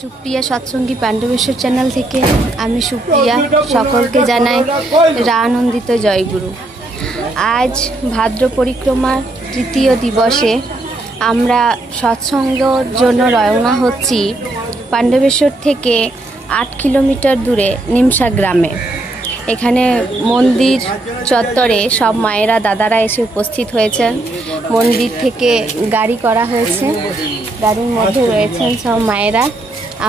Supriya সৎসঙ্গী Pandabeswar channel থেকে আমি সুপ্রিয়া সকলকে জানাই আনন্দিত জয়গুরু। আজ ভাদ্র পরিক্রমার তৃতীয় দিবসে আমরা সৎসঙ্গের জন্য রওনা হচ্ছি পাণ্ডবেশ্বর থেকে 8 কিলোমিটার দূরে নিমসা গ্রামে। এখানে মন্দির চত্বরে সব মায়েরা দাদারা এসে উপস্থিত হয়েছেন। মন্দির থেকে গাড়ি করা হয়েছে, গাড়ির মধ্যে রয়েছেন সব মায়েরা।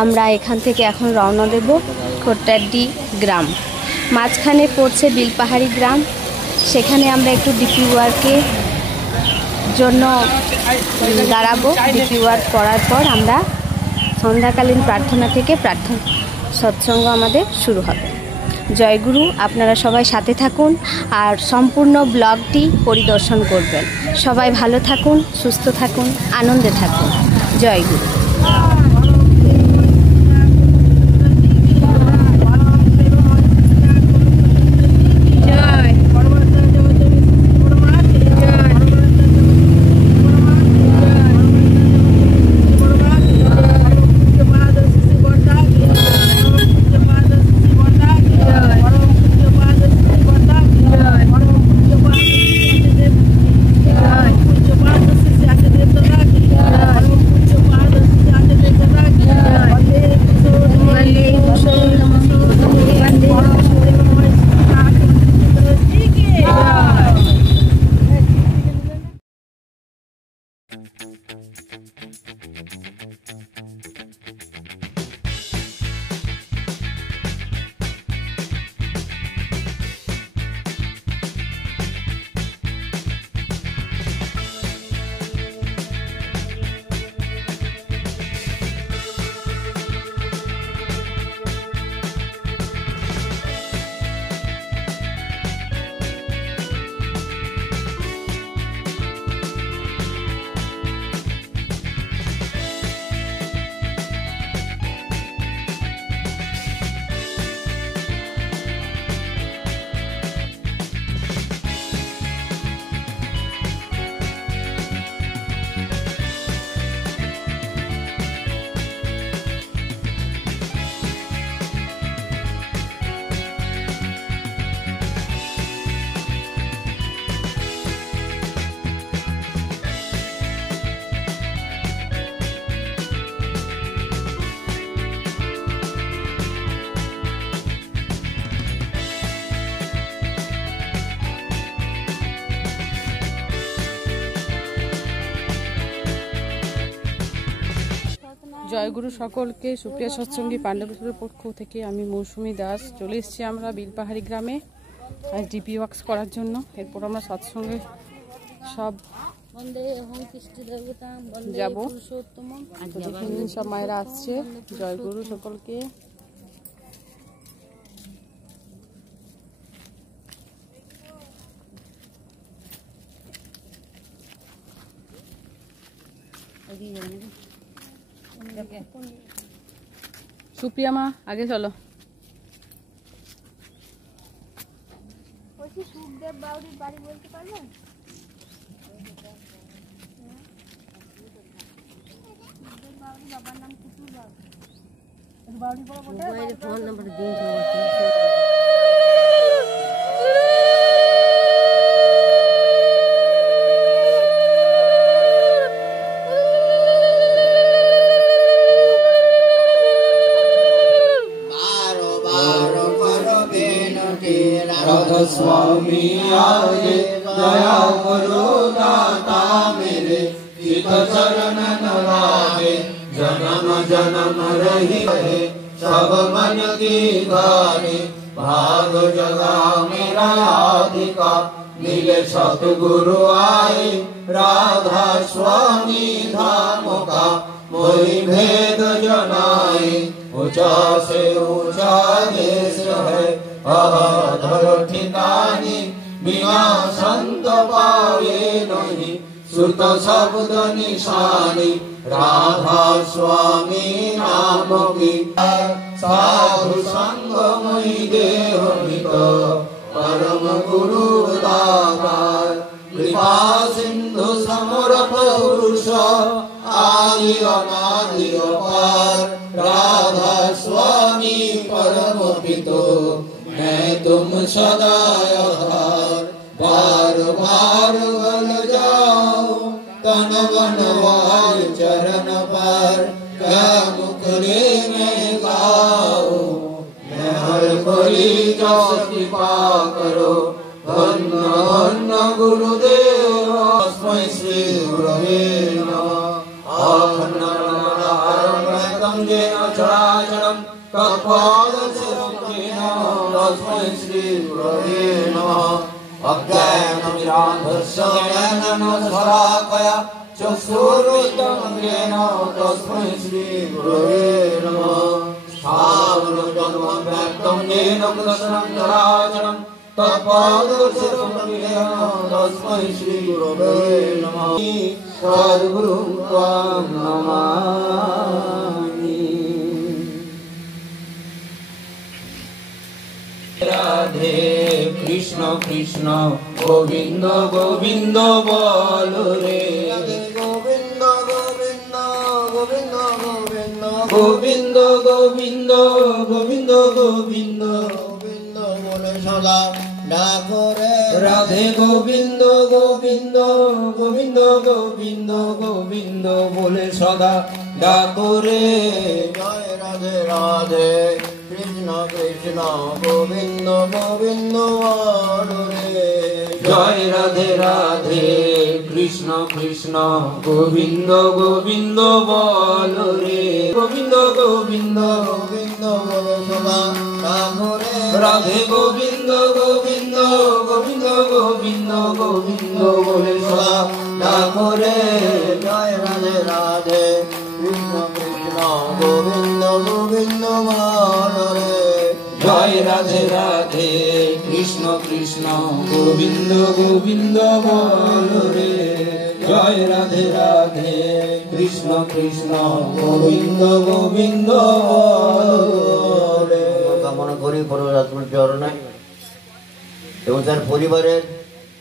আমরা এখান থেকে এখন রওনা দেব খোট্টাড্ডি গ্রাম। মাঝখানে পড়ছে বিলপাহাড়ি গ্রাম, সেখানে আমরা একটু ডিপি ওয়ার্কের জন্য দাঁড়াবো। ডিপি ওয়ার্ক করার পর আমরা সন্ধ্যাকালীন প্রার্থনা থেকে সৎসঙ্গ আমাদের শুরু হবে। জয়গুরু, আপনারা সবাই সাথে থাকুন আর সম্পূর্ণ ব্লগটি পরিদর্শন করবেন। সবাই ভালো থাকুন, সুস্থ থাকুন, আনন্দে থাকুন। জয়গুরু। জয়গুরু সকলকে। সুপ্রিয়া সৎসঙ্গী পাণ্ডবেশ্বরের পক্ষ থেকে আমি মৌসুমী দাস চলে এসেছি আমরা বিলপাহাড়ি গ্রামে আজ ডিপি ওয়ার্কস করার জন্য। এরপর আমরা সৎসঙ্গে সব যাব। সব মায়েরা আসছে। জয়গুরু সকলকে। সুপ্রিয়া মা আগে চলো। সুখদেব বাউরির বাড়ি বলতে পারবেন? বাবার নাম কুটুর বাউরি। ফোন নাম্বার দিয়ে स्वामी आए दया करो दाता मेरे, चित चरण लागे जन्म जन्म रही रहे सब मन की गाने। भाग जगा मेरा अधिका मिले सतगुरु आए, राधा स्वामी धाम का मोहि भेद जनाए। ऊंचा से ऊंचा देश है अधर ठिकानी, बिना संत पाए नहीं सुत शब्द निशानी। राधा स्वामी नाम की साधु संग मई देह नित, परम गुरु दातार कृपा सिंधु समर्थ पुरुष आदि अनादि अपार। सदाय धार बार बार बल जाओ तन मन वायु चरण पर क्या मुखरे में गाओ मैं हर कोई जो कृपा करो धन्य धन्य गुरुदेव तस्मै श्री गुरवे नमः अखण्डमण्डलाकारं येन चराचरं तत्पादसेवकेन तस्मै श्री गुरवे नमः अज्ञानतिमिरान्धस्य ज्ञानाञ्जनशलाकया चक्षुरुन्मिलितं येन तस्मै श्री गुरवे नमः स्थावरजन्मं व्याप्तं येन कृष्णं चराचरं तत्पादसेवकेन तस्मै श्री गुरवे नमः सद्गुरुं त्वां नमामि। राधे कृष्ण कृष्ण गोविंद गोविंद बोलो रे गोविंद गोविंद गोविंद गोविंद गोविंद गोविंद गोविंद गोविंद बोले सदा डाको रे राधे गोविंद गोविंद गोविंद गोविंद गोविंद बोले सदा डाको रे जय राधे राधे कृष्ण कृष्ण गोविंद गोविंद बोलो रे जय राधे राधे कृष्ण कृष्ण गोविंद गोविंद बोलो रे गोविंद गोविंद गोविंद बोलो सदा डाको रे राधे गोविंद गोविंद गोविंद गोविंद गोविंद बोले सदा डाको रे जय राधे राधे कृष्ण कृष्ण गोविंद गोविंद बोलो रे जय राधे राधे कृष्ण कृष्ण गोविंद गोविंद बोलो रे जय राधे राधे कृष्ण कृष्ण गोविंद गोविंद बोलो रे কামনা করি পরমাত্মার চরণে এবং তার পরিবারের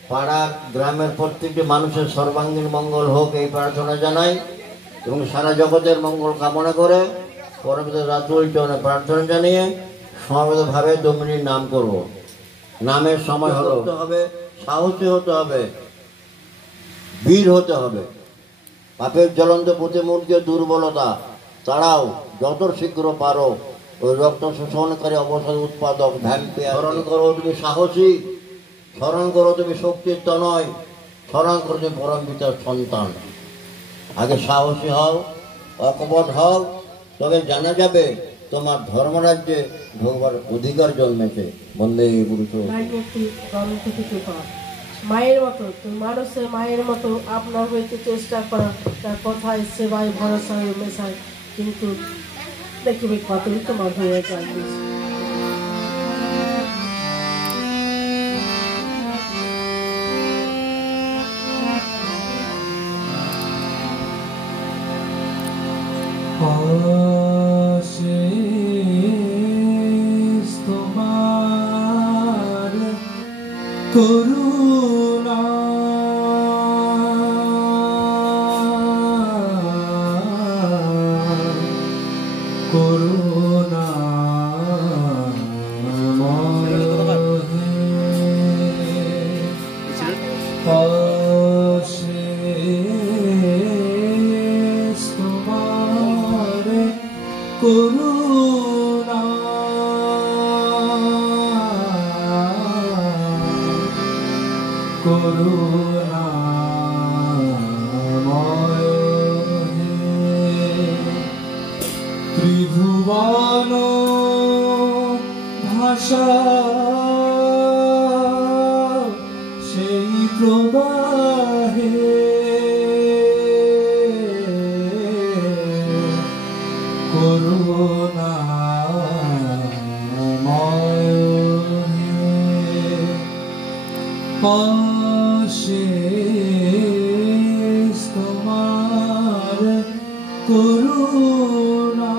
পাড়া গ্রামের প্রত্যেকটি মানুষের সর্বাঙ্গীন মঙ্গল হোক এই প্রার্থনা জানাই এবং সারা জগতের মঙ্গল কামনা করে পরমপিতা রাতুল চরণে প্রার্থনা জানিয়ে সমবেতভাবে 2 মিনিট নাম করব। নামের সময় হতে হবে, সাহসী হতে হবে, বীর হতে হবে। পাপের জ্বলন্ত প্রতিমূর্তির দুর্বলতা তারাও যত শীঘ্র পারো ওই রক্ত শোষণকারী অবসাদ উৎপাদক ভ্যাম্পিয়ার স্মরণ করো তুমি সাহসী, স্মরণ করো তুমি শক্তির তনয়, স্মরণ করো তুমি পরম পিতার সন্তান। আগে সাহসী হও, অকপট হও, তবে জানা যাবে তোমার ধর্মরাজ্যে ঢোকবার অধিকার জন্মেছে। বন্দে পুরুষ মায়ের মতো তুমি মানুষের মায়ের মতো আপনার হইতে চেষ্টা করা, তার কথায় সেবায় ভরসা মেশায়, কিন্তু দেখিবে কতই তোমার হয়ে যায়। তোমার করুণা করুণা করুণা করুণাময় ত্রিভুবন ভাষা সেই প্রবাহে করুণাময় অশেষ তোমার করুণা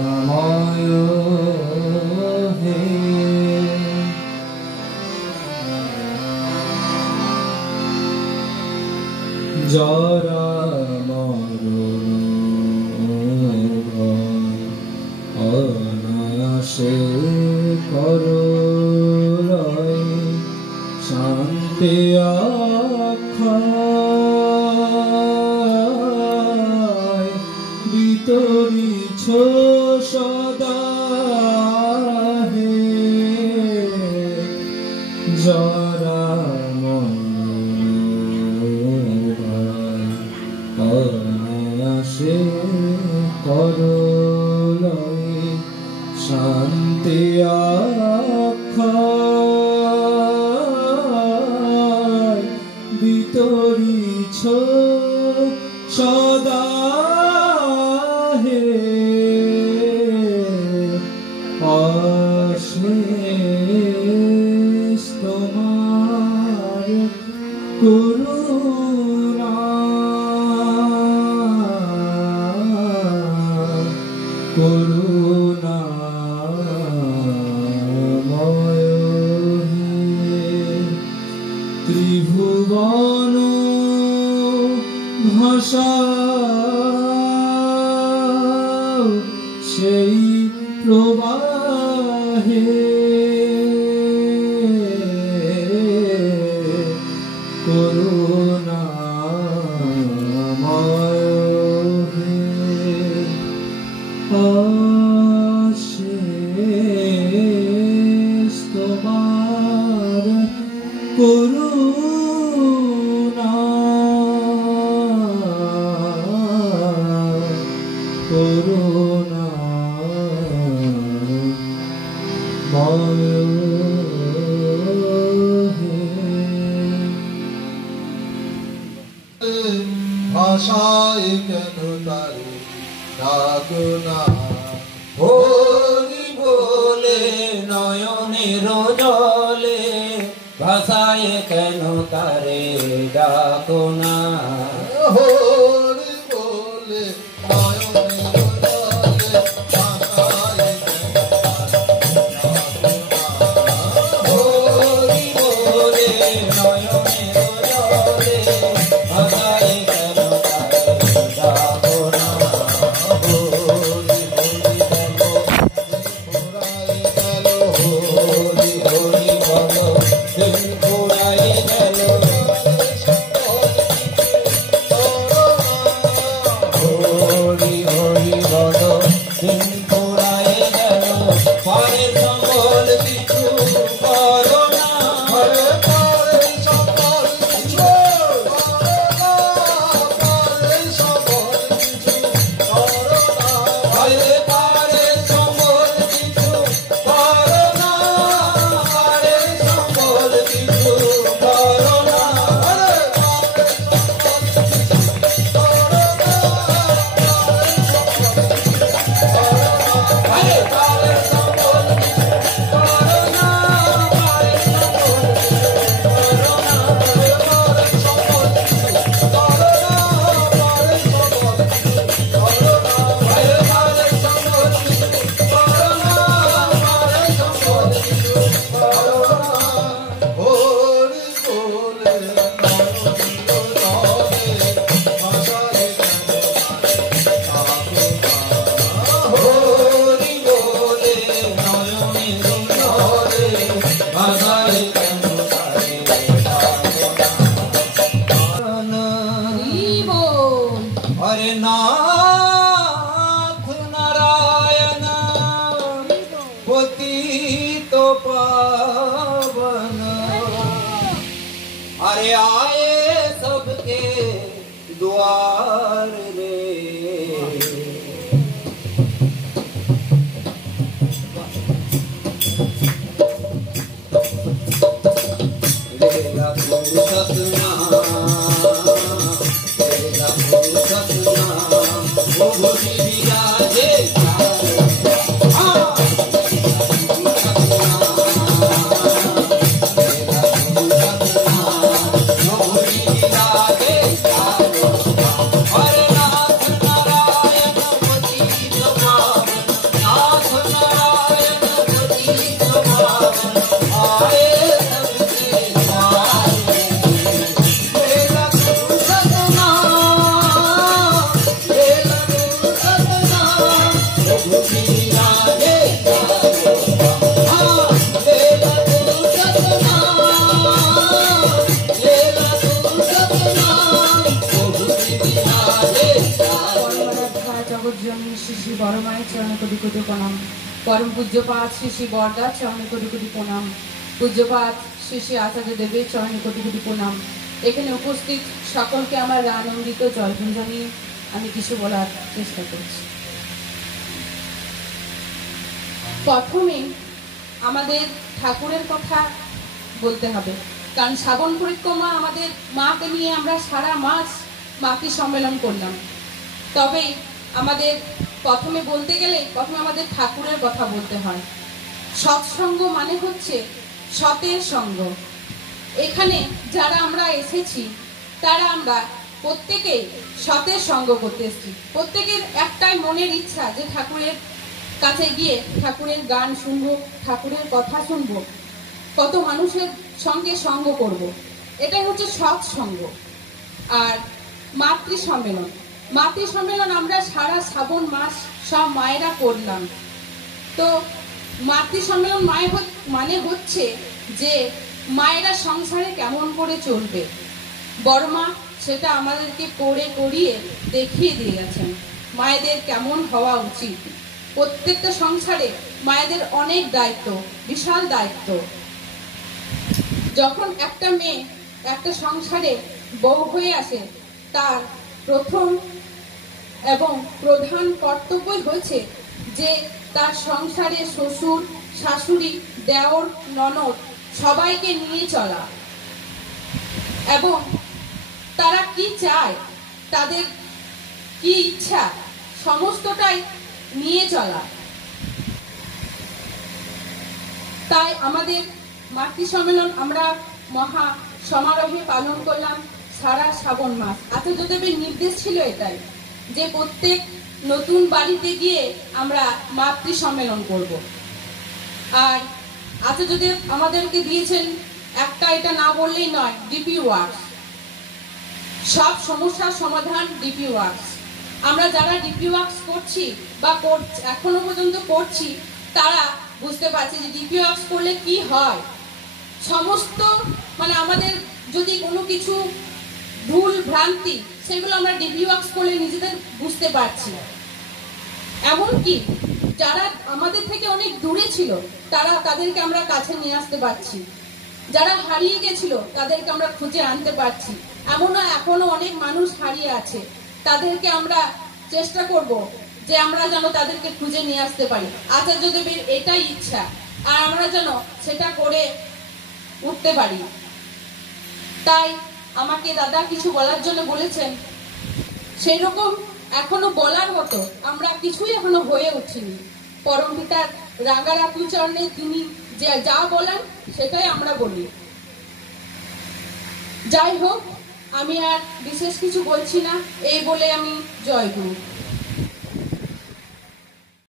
করুণাময় হে জরা অনায়াসে করো লয় শান্তি অক্ষয় বিতরিছ সদা হে জরা অনায়াসে করো লয় শান্তি অক্ষয় বিতরিছ সদা হে অশেষ তোমার করুণা করুণাময় ত্রিভুবন ভাষা সেই প্রবাহে করুণাময় অশেষ তোমার করুণা ভাষায় কেন তারে ডাকো না হরি বলে নয়নের জলে ভাষায় কেন তারে ডাকো না হরি বলে নয়নের জলে ভাষায় হরি বলে নয়নের জলে ভাষায় কেন তারে ডাকো না हरे नाथ नारायण पतित पावन अरे आए सबके द्वार रे বড় মায়ের চরণে কোটি কোটি প্রণাম। পরম পূজ্যপাত শ্রী শ্রী বরদার চরণে কোটি কোটি প্রণাম। পূজ্যপাত শ্রী শ্রী আচার্য দেবের চরণে কোটি কোটি প্রণাম। এখানে উপস্থিত সকলকে আমার আনন্দিত জয়গুণ জানিয়ে আমি কিছু বলার চেষ্টা করছি। প্রথমে আমাদের ঠাকুরের কথা বলতে হবে, কারণ শ্রাবণ পরিক্রমা আমাদের মাকে নিয়ে আমরা সারা মাস মাতৃ সম্মেলন করলাম। তবে আমাদের প্রথমে বলতে গেলে প্রথমে আমাদের ঠাকুরের কথা বলতে হয়। সৎসঙ্গ মানে হচ্ছে সতের সঙ্গ। এখানে যারা আমরা এসেছি তারা আমরা প্রত্যেকেই সতের সঙ্গ করতে এসেছি। প্রত্যেকের একটাই মনের ইচ্ছা যে ঠাকুরের কাছে গিয়ে ঠাকুরের গান শুনবো, ঠাকুরের কথা শুনবো, কত মানুষের সঙ্গে সঙ্গ করব। এটাই হচ্ছে সৎসঙ্গ। আর মাতৃ সম্মেলন, মাতৃ সম্মেলন আমরা সারা শ্রাবণ মাস সব মায়েরা করলাম। তো মাতৃ সম্মেলন মানে হচ্ছে যে মায়েরা সংসারে কেমন করে চলবে। বড় মা সেটা আমাদেরকে করে করিয়ে দেখিয়ে দিয়ে গেছেন মায়েদের কেমন হওয়া উচিত। প্রত্যেকটা সংসারে মায়েদের অনেক দায়িত্ব, বিশাল দায়িত্ব। যখন একটা মেয়ে একটা সংসারে বউ হয়ে আসে, তার প্রথম এবং প্রধান কর্তব্যই হয়েছে যে তার সংসারে শ্বশুর, শাশুড়ি, দেওর, ননদ সবাইকে নিয়ে চলা এবং তারা কি চায়, তাদের কি ইচ্ছা, সমস্তটাই নিয়ে চলা। তাই আমাদের মাতৃ সম্মেলন আমরা মহা সমারোহে পালন করলাম সারা শ্রাবণ মাস। আচার্যদেবের নির্দেশ ছিল এটাই যে প্রত্যেক নতুন বাড়িতে গিয়ে আমরা মাতৃ সম্মেলন করব। আর আচার্যদেব আমাদেরকে দিয়েছেন একটা, এটা না বললেই নয়, ডিপি ওয়ার্কস। সব সমস্যার সমাধান ডিপি ওয়ার্কস। আমরা যারা ডিপি ওয়ার্কস করছি বা এখনো পর্যন্ত করছি তারা বুঝতে পারছি যে ডিপি ওয়ার্কস করলে কি হয়। সমস্ত মানে আমাদের যদি কোনো কিছু ভুল ভ্রান্তি সেগুলো আমরা ডিপি ওয়ার্কস করলে নিজেদের বুঝতে পারছি। এমনকি যারা আমাদের থেকে অনেক দূরে ছিল তাদেরকে আমরা কাছে নিয়ে আসতে পারছি। যারা হারিয়ে গেছিল তাদেরকে আমরা খুঁজে আনতে পারছি। এখনো অনেক মানুষ হারিয়ে আছে, তাদেরকে আমরা চেষ্টা করব যে আমরা যেন তাদেরকে খুঁজে নিয়ে আসতে পারি। আচার্যদেবের এটাই ইচ্ছা, আর আমরা যেন সেটা করে উঠতে পারি। তাই আমাকে দাদা কিছু বলার জন্য বলেছেন, সেই রকম এখনো বলার মতো আমরা কিছুই এখনো হয়ে উঠিনি। পরম পিতার রাঙ্গারাতু চরণে তিনি যা বলেন সেটাই আমরা বলি। যাই হোক, আমি আর বিশেষ কিছু বলছি না, এই বলে আমি জয় গুরু।